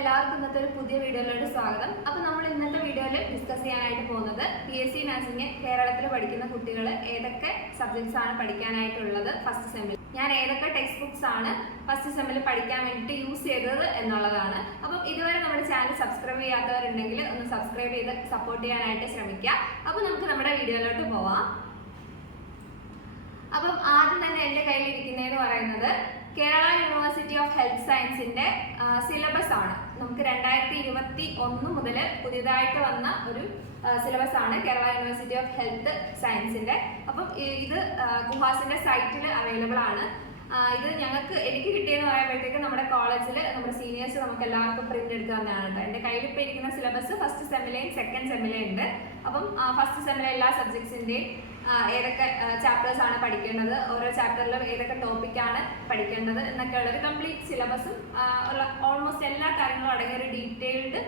എല്ലാവർക്കും ഇന്നത്തെ ഒരു പുതിയ വീഡിയോയിലോട്ട് സ്വാഗതം. അപ്പോൾ നമ്മൾ ഇന്നത്തെ വീഡിയോയിൽ ഡിസ്കസ് ചെയ്യാനായിട്ട് പോകുന്നത് PSC നഴ്സിംഗ് കേരളത്തിൽ പഠിക്കുന്ന കുട്ടികൾ ഏതൊക്കെ സബ്ജക്ട്സ് ആണ് പഠിക്കാനായിട്ടുള്ളത് ഫസ്റ്റ് സെമ്മിൽ, ഞാൻ ഏതൊക്കെ ടെക്സ്റ്റ് ബുക്സ് ആണ് ഫസ്റ്റ് സെമ്മിൽ പഠിക്കാൻ വേണ്ടിയിട്ട് യൂസ് ചെയ്തത് എന്നുള്ളതാണ്. അപ്പം ഇതുവരെ നമ്മുടെ ചാനൽ സബ്സ്ക്രൈബ് ചെയ്യാത്തവരുണ്ടെങ്കിൽ ഒന്ന് സബ്സ്ക്രൈബ് ചെയ്ത് സപ്പോർട്ട് ചെയ്യാനായിട്ട് ശ്രമിക്കുക. അപ്പോൾ നമുക്ക് നമ്മുടെ വീഡിയോയിലോട്ട് പോവാം. അപ്പം ആദ്യം തന്നെ എൻ്റെ കയ്യിലിരിക്കുന്നതെന്ന് പറയുന്നത് കേരള യൂണിവേഴ്സിറ്റി ഓഫ് ഹെൽത്ത് സയൻസിന്റെ സിലബസ് ആണ്. നമുക്ക് 2021 മുതൽ പുതിയതായിട്ട് വന്ന ഒരു സിലബസ് ആണ് കേരള യൂണിവേഴ്സിറ്റി ഓഫ് ഹെൽത്ത് സയൻസിന്റെ. അപ്പം ഇത് കുഹാസിന്റെ സൈറ്റിൽ അവൈലബിൾ ആണ്. ഇത് എനിക്ക് കിട്ടിയെന്ന് പറയുമ്പോഴത്തേക്ക് നമ്മുടെ കോളേജിൽ നമ്മുടെ സീനിയേഴ്സ് നമുക്ക് എല്ലാവർക്കും പ്രിന്റ് എടുത്ത് തന്നെയാണ് കേട്ടോ. എൻ്റെ കയ്യിൽ ഇപ്പോൾ ഇരിക്കുന്ന സിലബസ് ഫസ്റ്റ് സെമ്മിലെയും സെക്കൻഡ് സെമ്മിലെയും ഉണ്ട്. അപ്പം ഫസ്റ്റ് സെമ്മിലെ എല്ലാ സബ്ജക്ട്സിന്റെയും ഏതൊക്കെ ചാപ്റ്റേഴ്സ് ആണ് പഠിക്കേണ്ടത്, ഓരോ ചാപ്റ്ററിലും ഏതൊക്കെ ടോപ്പിക്കാണ് പഠിക്കേണ്ടത് എന്നൊക്കെയുള്ള ഒരു കംപ്ലീറ്റ് സിലബസും ഉള്ള ഓൾമോസ്റ്റ് എല്ലാ കാര്യങ്ങളും അടങ്ങിയ ഒരു ഡീറ്റെയിൽഡ്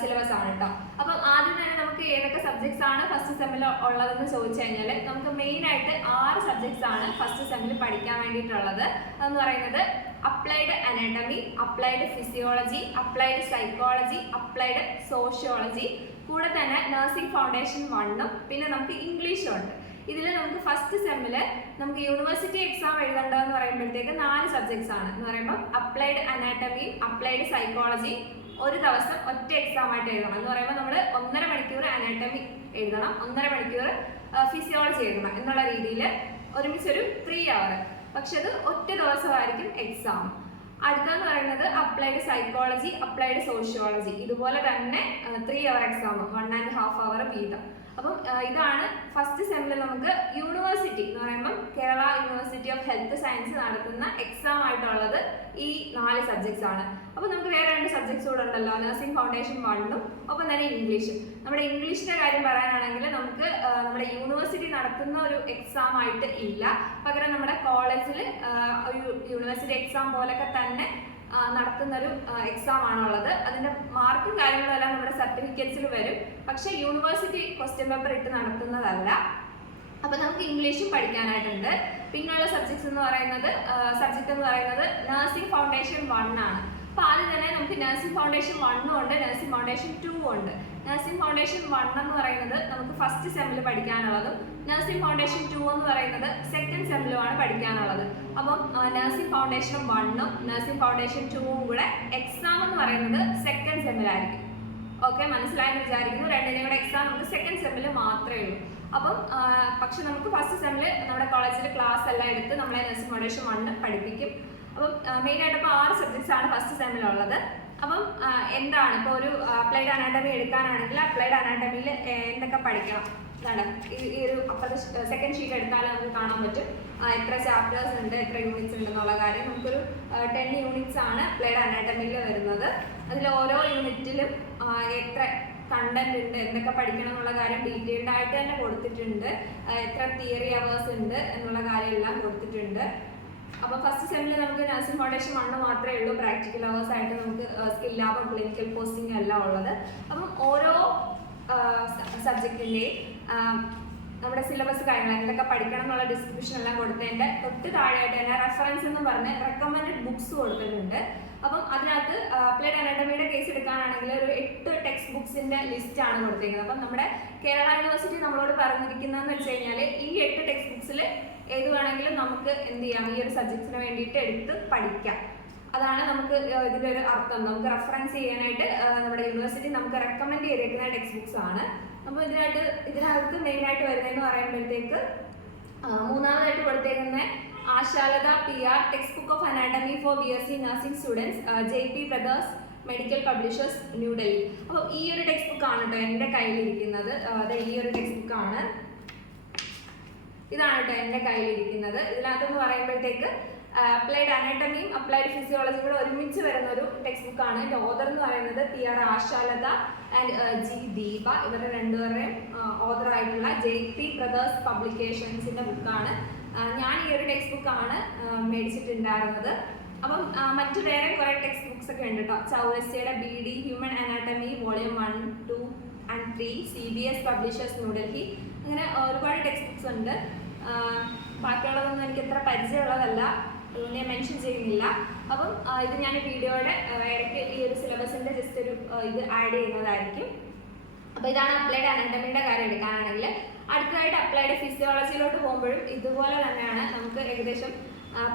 സിലബസ് ആണ് കേട്ടോ. അപ്പം ആദ്യം തന്നെ നമുക്ക് ഏതൊക്കെ സബ്ജക്ട്സ് ആണ് ഫസ്റ്റ് സെമ്മിൽ ഉള്ളതെന്ന് ചോദിച്ചു കഴിഞ്ഞാൽ നമുക്ക് മെയിൻ ആയിട്ട് 6 സബ്ജക്ട്സ് ആണ് ഫസ്റ്റ് സെമ്മിൽ പഠിക്കാൻ വേണ്ടിയിട്ടുള്ളത്. അതെന്ന് പറയുന്നത് applied anatomy, applied physiology, applied psychology, applied sociology, കൂടെ തന്നെ നഴ്സിംഗ് ഫൗണ്ടേഷൻ 1ഉം പിന്നെ നമുക്ക് ഇംഗ്ലീഷും ഉണ്ട്. ഇതിൽ നമുക്ക് ഫസ്റ്റ് സെമ്മിൽ നമുക്ക് യൂണിവേഴ്സിറ്റി എക്സാം എഴുതേണ്ടതെന്ന് പറയുമ്പോഴത്തേക്ക് 4 സബ്ജക്ട്സ് ആണ്. എന്ന് പറയുമ്പോൾ അപ്ലൈഡ് അനാട്ടമിയും അപ്ലൈഡ് സൈക്കോളജി ഒരു ദിവസം ഒറ്റ എക്സാം ആയിട്ട് എഴുതണം. എന്ന് പറയുമ്പോൾ നമ്മൾ 1.5 മണിക്കൂർ അനാട്ടമി എഴുതണം, 1.5 മണിക്കൂർ ഫിസിയോളജി എഴുതണം എന്നുള്ള രീതിയിൽ ഒരുമിച്ചൊരു 3 അവർ. പക്ഷെ അത് ഒറ്റ ദിവസമായിരിക്കും എക്സാം. അടുത്തെന്ന് പറയുന്നത് അപ്ലൈഡ് സൈക്കോളജി, അപ്ലൈഡ് സോഷ്യോളജി, ഇതുപോലെ തന്നെ 3 അവർ എക്സാം, 1.5 അവർ വീതം. അപ്പം ഇതാണ് ഫസ്റ്റ് സെമ്മിൽ നമുക്ക് യൂണിവേഴ്സിറ്റി എന്ന് പറയുമ്പം Kerala university of health science നടത്തുന്ന എക്സാം ആയിട്ടുള്ളത് ഈ 4 സബ്ജക്ട്സ് ആണ്. അപ്പോൾ നമുക്ക് വേറെ 2 സബ്ജക്ട്സ് കൂടെ ഉണ്ടല്ലോ, നഴ്സിംഗ് ഫൗണ്ടേഷൻ 1ഉം ഒപ്പം തന്നെ ഇംഗ്ലീഷും. നമ്മുടെ ഇംഗ്ലീഷിന്റെ കാര്യം പറയാനാണെങ്കിൽ നമുക്ക് നമ്മുടെ യൂണിവേഴ്സിറ്റി നടത്തുന്ന ഒരു എക്സാം ആയിട്ട് ഇല്ല, പകരം നമ്മുടെ കോളേജിൽ ഒരു യൂണിവേഴ്സിറ്റി എക്സാം പോലൊക്കെ തന്നെ നടത്തുന്ന ഒരു എക്സാം ആണുള്ളത്. അതിന്റെ മാർക്കും കാര്യങ്ങളും എല്ലാം നമ്മുടെ സർട്ടിഫിക്കറ്റ്സിൽ വരും, പക്ഷെ യൂണിവേഴ്സിറ്റി ക്വസ്റ്റ്യൻ പേപ്പർ ഇട്ട് നടത്തുന്നതല്ല. അപ്പൊ നമുക്ക് ഇംഗ്ലീഷും പഠിക്കാനായിട്ടുണ്ട്. പിന്നെയുള്ള സബ്ജക്ട് എന്ന് പറയുന്നത് നഴ്സിംഗ് ഫൗണ്ടേഷൻ 1 ആണ്. അപ്പൊ ആദ്യം തന്നെ നമുക്ക് നഴ്സിംഗ് ഫൗണ്ടേഷൻ 1 ഉണ്ട്, നഴ്സിംഗ് ഫൗണ്ടേഷൻ 2 ഉണ്ട്. നഴ്സിംഗ് ഫൗണ്ടേഷൻ 1 എന്ന് പറയുന്നത് നമുക്ക് ഫസ്റ്റ് സെമ്മിൽ പഠിക്കാനുള്ളതും നഴ്സിംഗ് ഫൗണ്ടേഷൻ 2 എന്ന് പറയുന്നത് സെക്കൻഡ് സെമ്മിലുമാണ് പഠിക്കാനുള്ളത്. അപ്പം നഴ്സിംഗ് ഫൗണ്ടേഷൻ 1ഉം നഴ്സിംഗ് ഫൗണ്ടേഷൻ 2ഉം കൂടെ എക്സാം എന്ന് പറയുന്നത് സെക്കൻഡ് സെമ്മിലായിരിക്കും. ഓക്കെ, മനസ്സിലായെന്ന് വിചാരിക്കുന്നു. രണ്ടിനെയും കൂടെ എക്സാം നമുക്ക് സെക്കൻഡ് സെമ്മിൽ മാത്രമേ ഉള്ളൂ. അപ്പം പക്ഷെ നമുക്ക് ഫസ്റ്റ് സെമ്മിൽ നമ്മുടെ കോളേജിൽ ക്ലാസ് എല്ലാം എടുത്ത് നമ്മളെ നഴ്സിംഗ് ഫൗണ്ടേഷൻ 1 പഠിപ്പിക്കും. അപ്പം മെയിനായിട്ട് ഇപ്പോൾ 6 സബ്ജക്ട്സ് ആണ് ഫസ്റ്റ് സെമ്മിലുള്ളത്. അപ്പം എന്താണ് ഇപ്പോൾ ഒരു അപ്ലൈഡ് അനാട്ടമി എടുക്കാനാണെങ്കിൽ അപ്ലൈഡ് അനാട്ടമിയിൽ എന്തൊക്കെ പഠിക്കണം? ഈ ഒരു അപ്പുറത്തെ സെക്കൻഡ് ഷീറ്റ് എടുത്താൽ നമുക്ക് കാണാൻ പറ്റും എത്ര ചാപ്റ്റേഴ്സ് ഉണ്ട്, എത്ര യൂണിറ്റ്സ് ഉണ്ട് എന്നുള്ള കാര്യം. നമുക്കൊരു 10 യൂണിറ്റ്സ് ആണ് അപ്ലൈഡ് അനാട്ടമിയിൽ വരുന്നത്. അതിൽ ഓരോ യൂണിറ്റിലും എത്ര കണ്ടന്റ് ഉണ്ട്, എന്തൊക്കെ പഠിക്കണം എന്നുള്ള കാര്യം ഡീറ്റെയിൽഡ് ആയിട്ട് തന്നെ കൊടുത്തിട്ടുണ്ട്. എത്ര തിയറി അവേഴ്സ് ഉണ്ട് എന്നുള്ള കാര്യം എല്ലാം കൊടുത്തിട്ടുണ്ട്. അപ്പോൾ ഫസ്റ്റ് സെമ്മിൽ നമുക്ക് നഴ്സിംഗ് ഫൗണ്ടേഷൻ 1 മാത്രമേ ഉള്ളൂ. പ്രാക്ടിക്കൽ അവേഴ്സ് ആയിട്ട് നമുക്ക് സ്കിൽ ലാബും ക്ലിനിക്കൽ പോസ്റ്റിംഗും എല്ലാം ഉള്ളത്. അപ്പം ഓരോ സബ്ജക്റ്റിൻ്റെയും നമ്മുടെ സിലബസ് കാര്യങ്ങൾ എന്തൊക്കെ പഠിക്കണം എന്നുള്ള ഡിസ്ക്രിപ്ഷൻ എല്ലാം കൊടുത്തതിൻ്റെ തൊട്ട് താഴെയായിട്ട് തന്നെ റെഫറൻസ് എന്ന് പറഞ്ഞ് റെക്കമെൻഡഡ് ബുക്സ് കൊടുത്തിട്ടുണ്ട്. അപ്പം അതിനകത്ത് അപ്ലൈഡ് അനാട്ടമിയുടെ കേസ് എടുക്കാനാണെങ്കിൽ ഒരു 8 ടെക്സ്റ്റ് ബുക്സിന്റെ ലിസ്റ്റ് ആണ് കൊടുത്തിരിക്കുന്നത്. അപ്പം നമ്മുടെ കേരള യൂണിവേഴ്സിറ്റി നമ്മളോട് പറഞ്ഞിരിക്കുന്നതെന്ന് വെച്ച് കഴിഞ്ഞാൽ ഈ 8 ടെക്സ്റ്റ് ബുക്സിൽ ഏത് വേണമെങ്കിലും നമുക്ക് എന്ത് ചെയ്യാം, ഈ ഒരു സബ്ജക്റ്റിന് വേണ്ടിയിട്ട് എടുത്ത് പഠിക്കാം. അതാണ് നമുക്ക് ഇതിൻ്റെ ഒരു അർത്ഥം. നമുക്ക് റെഫറൻസ് ചെയ്യാനായിട്ട് നമ്മുടെ യൂണിവേഴ്സിറ്റി നമുക്ക് റെക്കമെൻഡ് ചെയ്തിരിക്കുന്ന ടെക്സ്റ്റ് ബുക്സ് ആണ്. അപ്പോൾ ഇതിനകത്ത് മെയിനായിട്ട് വരുന്നതെന്ന് പറയുമ്പോഴത്തേക്ക് മൂന്നാമതായിട്ട് കൊടുത്തേക്കുന്ന Ashalatha PR text book of anatomy for BSc nursing students, JP brothers medical publishers, New Delhi. അപ്പോൾ ഈ ഒരു ടെക്സ്റ്റ് ബുക്ക് ആണ് കേട്ടോ എൻ്റെ കയ്യിലിരിക്കുന്നത്. ഈ ഒരു ടെക്സ്റ്റ് ബുക്കാണ്, ഇതാണ് കേട്ടോ എൻ്റെ കയ്യിലിരിക്കുന്നത്. ഇതിനകത്തെന്ന് പറയുമ്പോഴത്തേക്ക് അപ്ലൈഡ് അനാട്ടമിയും അപ്ലൈഡ് ഫിസിയോളജിയും കൂടെ ഒരുമിച്ച് വരുന്ന ഒരു ടെക്സ്റ്റ് ബുക്കാണ്. ഇതിൻ്റെ ഓതർ എന്ന് പറയുന്നത് PR Ashalatha and G Deepa. ഇവരുടെ രണ്ടുപേരുടെയും ഓതർ ആയിട്ടുള്ള JP ബ്രദേഴ്സ് പബ്ലിക്കേഷൻസിന്റെ ബുക്കാണ്. ഞാൻ ഈ ഒരു ടെക്സ്റ്റ് ബുക്കാണ് മേടിച്ചിട്ടുണ്ടായിരുന്നത്. അപ്പം മറ്റു വേറെ കുറേ ടെക്സ്റ്റ് ബുക്സ് ഒക്കെ ഉണ്ട് കേട്ടോ. ചൗരസ്യയുടെ BD human anatomy volume 1, 2 and 3, CBS publishers New Delhi. അങ്ങനെ ഒരുപാട് ടെക്സ്റ്റ് ബുക്സ് ഉണ്ട്. ബാക്കിയുള്ളതൊന്നും എനിക്ക് എത്ര പരിചയമുള്ളതല്ല, ഞാൻ മെൻഷൻ ചെയ്യുന്നില്ല. അപ്പം ഇത് ഞാൻ വീഡിയോയുടെ ഇടയ്ക്ക് ഈ ഒരു സിലബസ് സിലബസിൻ്റെ ജസ്റ്റ് ഒരു ഇത് ആഡ് ചെയ്യുന്നതായിരിക്കും. അപ്പോൾ ഇതാണ് അപ്ലൈഡ് അനാട്ടമിയുടെ കാര്യം എടുക്കാനാണെങ്കിൽ. അടുത്തതായിട്ട് അപ്ലൈഡ് ഫിസിയോളജിയിലോട്ട് പോകുമ്പോഴും ഇതുപോലെ തന്നെയാണ് നമുക്ക് ഏകദേശം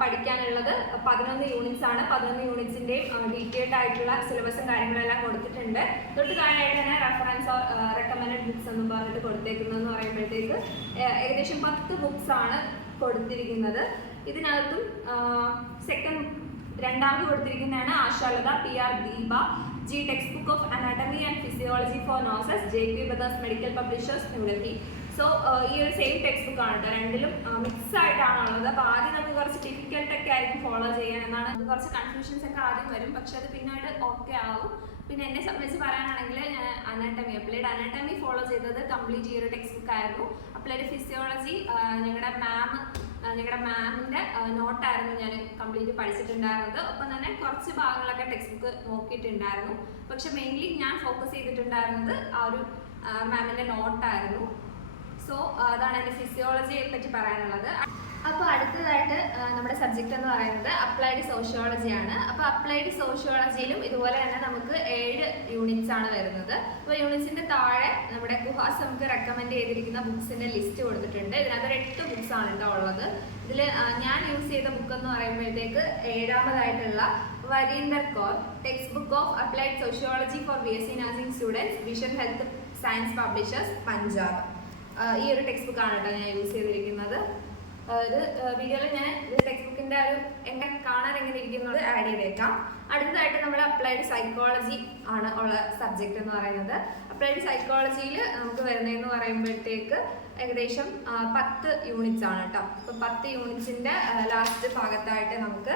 പഠിക്കാനുള്ളത്. 11 യൂണിറ്റ്സ് ആണ്. 11 യൂണിറ്റ്സിൻ്റെയും ഡീറ്റെയിൽഡ് ആയിട്ടുള്ള സിലബസും കാര്യങ്ങളെല്ലാം കൊടുത്തിട്ടുണ്ട്. തൊട്ട് താഴെയായിട്ട് തന്നെ റെഫറൻസ് ഓർ റെക്കമെൻഡഡ് ബുക്സ് എന്നും പറഞ്ഞിട്ട് കൊടുത്തേക്കുന്നതെന്ന് പറയുമ്പോഴത്തേക്ക് ഏകദേശം 10 ബുക്സ് ആണ് കൊടുത്തിരിക്കുന്നത്. ഇതിനകത്തും രണ്ടാമത് കൊടുത്തിരിക്കുന്നതാണ് Ashalatha PR Deepa G text book of anatomy and physiology for nurses JP brothers medical publishers New Delhi. So ഈ ഒരു സെയിം ടെക്സ്റ്റ് ബുക്ക് ആണ് കേട്ടോ, രണ്ടിലും മിക്സ് ആയിട്ടാണുള്ളത്. അപ്പോൾ ആദ്യം നമുക്ക് കുറച്ച് ഡിഫിക്കൽട്ടൊക്കെ ആയിരിക്കും ഫോളോ ചെയ്യാൻ എന്നാണ്, കുറച്ച് കൺഫ്യൂഷൻസ് ഒക്കെ ആദ്യം വരും, പക്ഷെ അത് പിന്നീട് ഓക്കെ ആവും. പിന്നെ എന്നെ സംബന്ധിച്ച് പറയാനാണെങ്കിൽ ഞാൻ അപ്ലൈഡ് അനാട്ടമി ഫോളോ ചെയ്തത് കംപ്ലീറ്റ് ഈ ഒരു ടെക്സ്റ്റ് ബുക്ക് ആയിരുന്നു. അപ്ലൈഡ് ഫിസിയോളജി ഞങ്ങളുടെ മാമിൻ്റെ നോട്ടായിരുന്നു ഞാൻ കംപ്ലീറ്റ് പഠിച്ചിട്ടുണ്ടായിരുന്നത്. ഒപ്പം തന്നെ കുറച്ച് ഭാഗങ്ങളൊക്കെ ടെക്സ്റ്റ് ബുക്ക് നോക്കിയിട്ടുണ്ടായിരുന്നു. പക്ഷെ മെയിൻലി ഞാൻ ഫോക്കസ് ചെയ്തിട്ടുണ്ടായിരുന്നത് ആ ഒരു മാമിൻ്റെ നോട്ടായിരുന്നു. സോ അതാണ് എൻ്റെ ഫിസിയോളജിയെ പറ്റി പറയാനുള്ളത്. അപ്പോൾ അടുത്തതായിട്ട് നമ്മുടെ സബ്ജക്റ്റ് എന്ന് പറയുന്നത് അപ്ലൈഡ് സോഷ്യോളജിയാണ്. അപ്പോൾ അപ്ലൈഡ് സോഷ്യോളജിയിലും ഇതുപോലെ തന്നെ നമുക്ക് 7 യൂണിറ്റ്സ് ആണ് വരുന്നത്. അപ്പോൾ യൂണിറ്റ്സിൻ്റെ താഴെ നമ്മുടെ കുഹാസ് നമുക്ക് റെക്കമെൻഡ് ചെയ്തിരിക്കുന്ന ബുക്സിൻ്റെ ലിസ്റ്റ് കൊടുത്തിട്ടുണ്ട്. ഇതിനകത്ത് 8 ബുക്സ് ആണ് കേട്ടോ ഉള്ളത്. ഇതിൽ ഞാൻ യൂസ് ചെയ്ത ബുക്ക് എന്ന് പറയുമ്പോഴത്തേക്ക് 7ാമതായിട്ടുള്ള Varinder Kaur text book of applied sociology for BSc nursing students vision health science publishers Punjab. ഈ ഒരു ടെക്സ്റ്റ് ബുക്കാണ് കേട്ടോ ഞാൻ യൂസ് ചെയ്തിരിക്കുന്നത്. ഇത് വീഡിയോയിൽ ഞാൻ ടെക്സ്റ്റ് ബുക്കിൻ്റെ ഒരു കാണാൻ എങ്ങനെ ഇരിക്കുന്നത് ആഡ് ചെയ്തേക്കാം. അടുത്തതായിട്ട് നമ്മൾ അപ്ലൈഡ് സൈക്കോളജി ആണ് ഉള്ള സബ്ജക്റ്റ് എന്ന് പറയുന്നത്. അപ്ലൈഡ് സൈക്കോളജിയിൽ നമുക്ക് വരുന്നതെന്ന് പറയുമ്പോഴത്തേക്ക് ഏകദേശം 10 യൂണിറ്റ്സ് ആണ് കേട്ടോ. അപ്പോൾ 10 യൂണിറ്റ്സിൻ്റെ ലാസ്റ്റ് ഭാഗത്തായിട്ട് നമുക്ക്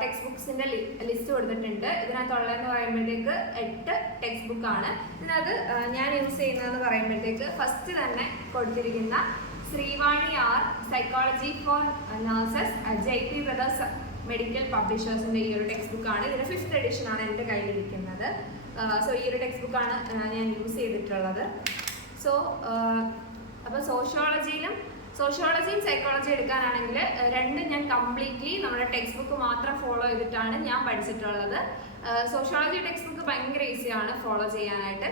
ടെക്സ്റ്റ് ബുക്സിൻ്റെ ലിസ്റ്റ് കൊടുത്തിട്ടുണ്ട്. ഇതിനകത്തുള്ളതെന്ന് പറയുമ്പോഴത്തേക്ക് 8 ടെക്സ്റ്റ് ബുക്കാണ്. ഇതിനകത്ത് ഞാൻ യൂസ് ചെയ്യുന്നതെന്ന് പറയുമ്പോഴത്തേക്ക് ഫസ്റ്റ് തന്നെ കൊടുത്തിരിക്കുന്ന Srivani R psychology for nurses JP brothers medical പബ്ലിഷേഴ്സിൻ്റെ ഈ ഒരു ടെക്സ്റ്റ് ബുക്കാണ്. ഇതിൻ്റെ 5th എഡിഷൻ ആണ് എൻ്റെ കയ്യിലിരിക്കുന്നത്. സോ ഈ ഒരു ടെക്സ്റ്റ് ബുക്കാണ് ഞാൻ യൂസ് ചെയ്തിട്ടുള്ളത്. സോ അപ്പോൾ സോഷ്യോളജിയും സൈക്കോളജി എടുക്കാനാണെങ്കിൽ രണ്ടും ഞാൻ കംപ്ലീറ്റ്ലി നമ്മുടെ ടെക്സ്റ്റ് ബുക്ക് മാത്രം ഫോളോ ചെയ്തിട്ടാണ് ഞാൻ പഠിച്ചിട്ടുള്ളത്. സോഷ്യോളജി ടെക്സ്റ്റ് ബുക്ക് ഭയങ്കര ഈസിയാണ് ഫോളോ ചെയ്യാനായിട്ട്.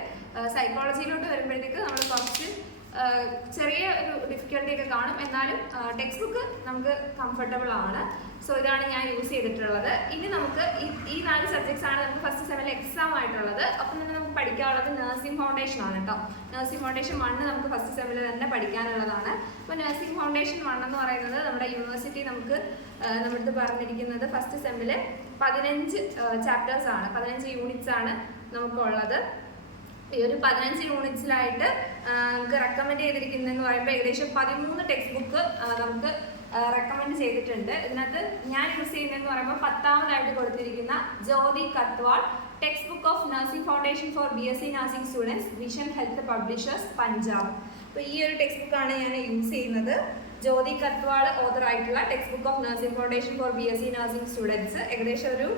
സൈക്കോളജിയിലോട്ട് വരുമ്പോഴത്തേക്ക് നമ്മൾ കുറച്ച് ചെറിയ ഒരു ഡിഫിക്കൽട്ടി ഒക്കെ കാണും, എന്നാലും ടെക്സ്റ്റ് ബുക്ക് നമുക്ക് കംഫർട്ടബിൾ ആണ്. സോ ഇതാണ് ഞാൻ യൂസ് ചെയ്തിട്ടുള്ളത്. ഇനി നമുക്ക് ഈ 4 സബ്ജക്ട്സ് ആണ് നമുക്ക് ഫസ്റ്റ് സെമിൽ എക്സാം ആയിട്ടുള്ളത്. അപ്പം തന്നെ നമുക്ക് പഠിക്കാനുള്ളത് നഴ്സിംഗ് ഫൗണ്ടേഷൻ ആണ് കേട്ടോ. നഴ്സിംഗ് ഫൗണ്ടേഷൻ 1 നമുക്ക് ഫസ്റ്റ് സെമിൽ തന്നെ പഠിക്കാനുള്ളതാണ്. അപ്പോൾ നഴ്സിംഗ് ഫൗണ്ടേഷൻ 1 എന്ന് പറയുന്നത് നമ്മുടെ യൂണിവേഴ്സിറ്റി നമ്മുടെ പറഞ്ഞിരിക്കുന്നത് ഫസ്റ്റ് സെമ്മിൽ 15 ചാപ്റ്റേഴ്സ് ആണ്, 15 യൂണിറ്റ്സ് ആണ് നമുക്കുള്ളത്. ഈ ഒരു 15 യൂണിറ്റ്സിലായിട്ട് നമുക്ക് റെക്കമെൻഡ് ചെയ്തിരിക്കുന്നതെന്ന് പറയുമ്പോൾ ഏകദേശം 13 ടെക്സ്റ്റ് ബുക്ക് നമുക്ക് റെക്കമെൻഡ് ചെയ്തിട്ടുണ്ട്. ഇതിനകത്ത് ഞാൻ യൂസ് ചെയ്യുന്നതെന്ന് പറയുമ്പോൾ 10ാമതായിട്ട് കൊടുത്തിരിക്കുന്ന Jyoti Katwal text book of nursing foundation for BSc nursing students vision health publishers Punjab. അപ്പോൾ ഈ ഒരു ടെക്സ്റ്റ് ബുക്കാണ് ഞാൻ യൂസ് ചെയ്യുന്നത്. ജ്യോതി കത്വാൾ ഓതർ ആയിട്ടുള്ള text book of nursing foundation for BSc nursing students ഏകദേശം ഒരു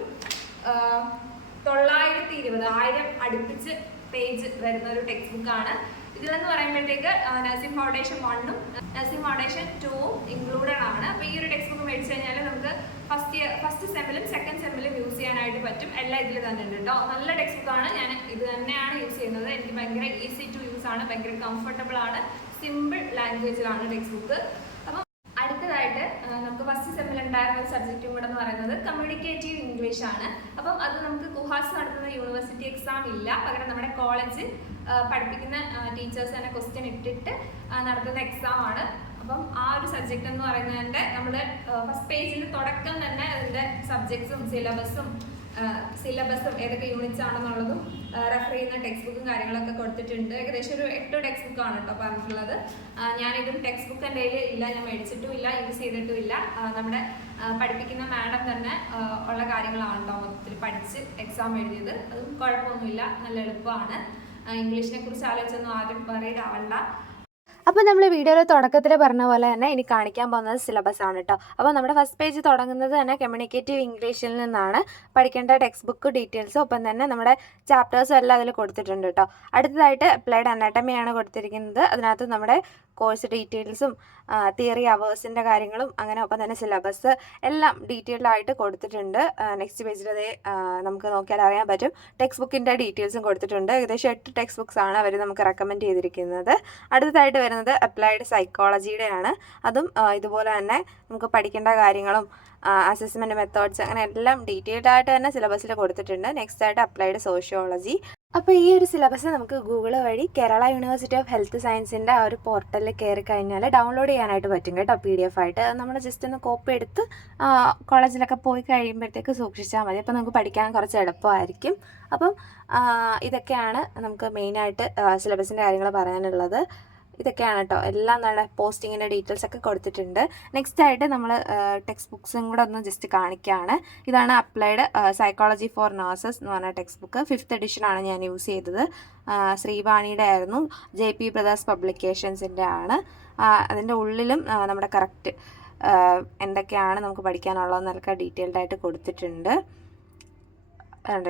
920 അടുപ്പിച്ച് പേജ് വരുന്ന ഒരു ടെക്സ്റ്റ് ബുക്കാണ്. ഇതിലെന്ന് പറയുമ്പോഴത്തേക്ക് നഴ്സിംഗ് ഫൗണ്ടേഷൻ 1ഉം നഴ്സിംഗ് ഫൗണ്ടേഷൻ 2ഉം ഇൻക്ലൂഡഡ് ആണ്. അപ്പോൾ ഈ ഒരു ടെക്സ്റ്റ് ബുക്ക് മേടിച്ച് കഴിഞ്ഞാൽ നമുക്ക് ഫസ്റ്റ് സെമ്മിലും സെക്കൻഡ് സെമ്മിലും യൂസ് ചെയ്യാനായിട്ട് പറ്റും. എല്ലാം ഇതിൽ തന്നെ ഉണ്ട് കേട്ടോ. നല്ല ടെക്സ്റ്റ് ബുക്കാണ്. ഞാൻ ഇത് തന്നെയാണ് യൂസ് ചെയ്യുന്നത്. എനിക്ക് ഭയങ്കര ഈസി ടു യൂസ് ആണ്, ഭയങ്കര കംഫർട്ടബിൾ ആണ്, സിമ്പിൾ ലാംഗ്വേജിലാണ് ടെക്സ്റ്റ് ബുക്ക്. അപ്പം അടുത്തതായിട്ട് നമുക്ക് ഫസ്റ്റ് സെമ്മിൽ ഉണ്ടായിരുന്ന ഒരു സബ്ജക്റ്റും കൂടെ എന്ന് പറയുന്നത് കമ്മ്യൂണിക്കേറ്റീവ് ഇംഗ്ലീഷ് ആണ്. അപ്പം അത് നമുക്ക് കുഹാസ് നടത്തുന്ന യൂണിവേഴ്സിറ്റി എക്സാം ഇല്ല, പകരം നമ്മുടെ കോളേജ് പഠിപ്പിക്കുന്ന ടീച്ചേഴ്സ് തന്നെ ക്വസ്റ്റ്യൻ ഇട്ടിട്ട് നടത്തുന്ന എക്സാം ആണ്. അപ്പം ആ ഒരു സബ്ജക്റ്റ് എന്ന് പറയുന്നതിൻ്റെ നമ്മൾ ഫസ്റ്റ് പേജിൽ തുടക്കം തന്നെ അതിൻ്റെ സബ്ജക്ട്സും സിലബസും ഏതൊക്കെ യൂണിറ്റ്സ് ആണെന്നുള്ളതും റെഫർ ചെയ്യുന്ന ടെക്സ്റ്റ് ബുക്കും കാര്യങ്ങളൊക്കെ കൊടുത്തിട്ടുണ്ട്. ഏകദേശം ഒരു 8 ടെക്സ്റ്റ് ബുക്കാണ് കേട്ടോ പറഞ്ഞിട്ടുള്ളത്. ഞാനിതും ടെക്സ്റ്റ് ബുക്ക് എൻ്റെ കയ്യിൽ ഇല്ല, ഞാൻ മേടിച്ചിട്ടും ഇല്ല, യൂസ് ചെയ്തിട്ടും ഇല്ല. നമ്മുടെ പഠിപ്പിക്കുന്ന മാഡം തന്നെ ഉള്ള കാര്യങ്ങളാണ് കേട്ടോ മൊത്തത്തിൽ പഠിച്ച് എക്സാം എഴുതിയത്. അതും കുഴപ്പമൊന്നുമില്ല, നല്ല എളുപ്പമാണ്. ഇംഗ്ലീഷിനെ കുറിച്ച് ആലോചിച്ചൊന്നും ആദ്യം വറീഡ് ആവണ്ട. അപ്പോൾ നമ്മൾ വീഡിയോയിൽ തുടക്കത്തിൽ പറഞ്ഞ പോലെ തന്നെ ഇനി കാണിക്കാൻ പോകുന്നത് സിലബസ് ആണ് കേട്ടോ. അപ്പോൾ നമ്മുടെ ഫസ്റ്റ് പേജ് തുടങ്ങുന്നത് തന്നെ കമ്മ്യൂണിക്കേറ്റീവ് ഇംഗ്ലീഷിൽ നിന്നാണ്. പഠിക്കേണ്ട ടെക്സ്റ്റ് ബുക്ക് ഡീറ്റെയിൽസും ഒപ്പം തന്നെ നമ്മുടെ ചാപ്റ്റേഴ്സും എല്ലാം അതിൽ കൊടുത്തിട്ടുണ്ട് കേട്ടോ. അടുത്തതായിട്ട് അപ്ലൈഡ് അനാട്ടമിയാണ് കൊടുത്തിരിക്കുന്നത്. അതിനകത്ത് നമ്മുടെ കോഴ്സ് ഡീറ്റെയിൽസും തിയറി അവേഴ്സിൻ്റെ കാര്യങ്ങളും അങ്ങനെ ഒപ്പം തന്നെ സിലബസ് എല്ലാം ഡീറ്റെയിൽഡ് ആയിട്ട് കൊടുത്തിട്ടുണ്ട്. നെക്സ്റ്റ് പേജിൽ അതേ നമുക്ക് നോക്കിയാൽ അറിയാൻ പറ്റും. ടെക്സ്റ്റ് ബുക്കിൻ്റെ ഡീറ്റെയിൽസും കൊടുത്തിട്ടുണ്ട്. ഏകദേശം 8 ടെക്സ്റ്റ് ബുക്സ് ആണ് അവർ നമുക്ക് റെക്കമെൻഡ് ചെയ്തിരിക്കുന്നത്. അടുത്തതായിട്ട് വരുന്നത് അപ്ലൈഡ് സൈക്കോളജിയുടെ ആണ്. അതും ഇതുപോലെ തന്നെ നമുക്ക് പഠിക്കേണ്ട കാര്യങ്ങളും അസസ്മെൻറ്റ് മെത്തേഡ്സ് അങ്ങനെ എല്ലാം ഡീറ്റെയിൽഡ് ആയിട്ട് തന്നെ സിലബസിൽ കൊടുത്തിട്ടുണ്ട്. നെക്സ്റ്റ് ആയിട്ട് അപ്ലൈഡ് സോഷ്യോളജി. അപ്പോൾ ഈ ഒരു സിലബസ് നമുക്ക് ഗൂഗിൾ വഴി കേരള യൂണിവേഴ്സിറ്റി ഓഫ് ഹെൽത്ത് സയൻസിൻ്റെ ആ ഒരു പോർട്ടലിൽ കയറി കഴിഞ്ഞാൽ ഡൗൺലോഡ് ചെയ്യാനായിട്ട് പറ്റും കേട്ടോ, PDF ആയിട്ട്. അത് നമ്മൾ ജസ്റ്റ് ഒന്ന് കോപ്പി എടുത്ത് കോളേജിലൊക്കെ പോയി കഴിയുമ്പോഴത്തേക്ക് സൂക്ഷിച്ചാൽ മതി. അപ്പോൾ നമുക്ക് പഠിക്കാൻ കുറച്ച് എളുപ്പമായിരിക്കും. അപ്പം ഇതൊക്കെയാണ് നമുക്ക് മെയിനായിട്ട് സിലബസിൻ്റെ കാര്യങ്ങൾ പറയാനുള്ളത്. ഇതൊക്കെയാണ് കേട്ടോ. എല്ലാം നല്ല പോസ്റ്റിങ്ങിൻ്റെ ഡീറ്റെയിൽസ് ഒക്കെ കൊടുത്തിട്ടുണ്ട്. നെക്സ്റ്റ് ആയിട്ട് നമ്മൾ ടെക്സ്റ്റ് ബുക്സും കൂടെ ഒന്ന് ജസ്റ്റ് കാണിക്കുകയാണ്. ഇതാണ് അപ്ലൈഡ് സൈക്കോളജി ഫോർ നഴ്സസ് എന്ന് പറഞ്ഞ ടെക്സ്റ്റ് ബുക്ക്. 5th എഡിഷനാണ് ഞാൻ യൂസ് ചെയ്തത്. ശ്രീവാണിയുടെ ആയിരുന്നു. JP ബ്രദേഴ്സ് പബ്ലിക്കേഷൻസിൻ്റെ ആണ്. അതിൻ്റെ ഉള്ളിലും നമ്മുടെ കറക്റ്റ് എന്തൊക്കെയാണ് നമുക്ക് പഠിക്കാനുള്ളതെന്നൊക്കെ ഡീറ്റെയിൽഡ് ആയിട്ട് കൊടുത്തിട്ടുണ്ട്.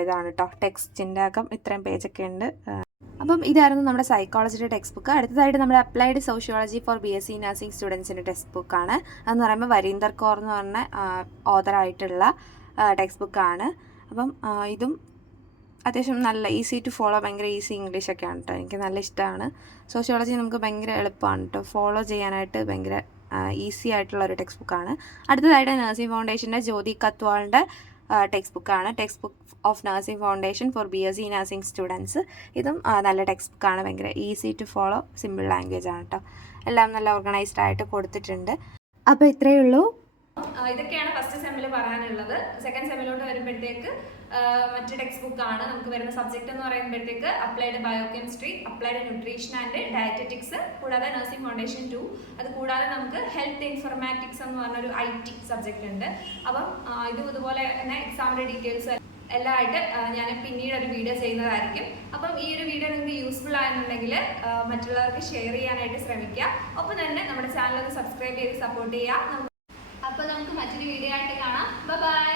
ഇതാണ് കേട്ടോ ടെക്സ്റ്റിൻ്റെ അകം ഇത്രയും പേജൊക്കെ ഉണ്ട്. അപ്പം ഇതായിരുന്നു നമ്മുടെ സൈക്കോളജിയുടെ ടെക്സ്റ്റ് ബുക്ക്. അടുത്തതായിട്ട് നമ്മുടെ applied sociology for BSc nursing സ്റ്റുഡൻസിൻ്റെ ടെക്സ്റ്റ് ബുക്കാണ്. അതെന്ന് പറയുമ്പോൾ വരീന്ദർ കൗർ എന്ന് പറഞ്ഞ ഓതറായിട്ടുള്ള ടെക്സ്റ്റ് ബുക്കാണ്. അപ്പം ഇതും അത്യാവശ്യം നല്ല ഈസി ടു ഫോളോ, ഭയങ്കര ഈസി ഇംഗ്ലീഷൊക്കെയാണ് കേട്ടോ. എനിക്ക് നല്ല ഇഷ്ടമാണ്. സോഷ്യോളജി നമുക്ക് ഭയങ്കര എളുപ്പമാണ് കേട്ടോ, ഫോളോ ചെയ്യാനായിട്ട് ഭയങ്കര ഈസി ആയിട്ടുള്ള ഒരു ടെക്സ്റ്റ് ബുക്കാണ്. അടുത്തതായിട്ട് നഴ്സിംഗ് ഫൗണ്ടേഷൻ്റെ ജ്യോതി കത്വാളിൻ്റെ ടെക്സ്റ്റ് ബുക്കാണ്. Text book of nursing foundation for BSc nursing students. ഇതും നല്ല ടെക്സ്റ്റ് ബുക്കാണ്. ഭയങ്കര easy to follow, simple language ആണ് കേട്ടോ. എല്ലാം നല്ല ഓർഗനൈസ്ഡ് ആയിട്ട് കൊടുത്തിട്ടുണ്ട്. അപ്പോൾ ഇത്രയേ ഉള്ളൂ. ഇതൊക്കെയാണ് ഫസ്റ്റ് സെമ്മിൽ പറയാനുള്ളത്. സെക്കൻഡ് സെമ്മിലോട്ട് വരുമ്പോഴത്തേക്ക് മറ്റു ടെക്സ്റ്റ് ബുക്കാണ് നമുക്ക് വരുന്ന സബ്ജക്റ്റ് എന്ന് പറയുമ്പോഴത്തേക്ക് applied biochemistry, applied nutrition and dietetics, കൂടാതെ നഴ്സിംഗ് ഫൗണ്ടേഷൻ 2. അത് കൂടാതെ നമുക്ക് ഹെൽത്ത് ഇൻഫർമാറ്റിക്സ് എന്ന് പറഞ്ഞൊരു IT സബ്ജക്റ്റ് ഉണ്ട്. അപ്പം ഇതുപോലെ തന്നെ എക്സാമിൻ്റെ ഡീറ്റെയിൽസ് എല്ലാം ആയിട്ട് ഞാൻ പിന്നീട് ഒരു വീഡിയോ ചെയ്യുന്നതായിരിക്കും. അപ്പം ഈ ഒരു വീഡിയോ നിങ്ങൾക്ക് യൂസ്ഫുൾ ആയെന്നുണ്ടെങ്കിൽ മറ്റുള്ളവർക്ക് ഷെയർ ചെയ്യാനായിട്ട് ശ്രമിക്കുക. ഒപ്പം തന്നെ നമ്മുടെ ചാനൽ ഒന്ന് സബ്സ്ക്രൈബ് ചെയ്ത് സപ്പോർട്ട് ചെയ്യുക. അപ്പോൾ നമുക്ക് മറ്റൊരു വീഡിയോ ആയിട്ട് കാണാം. ബൈ.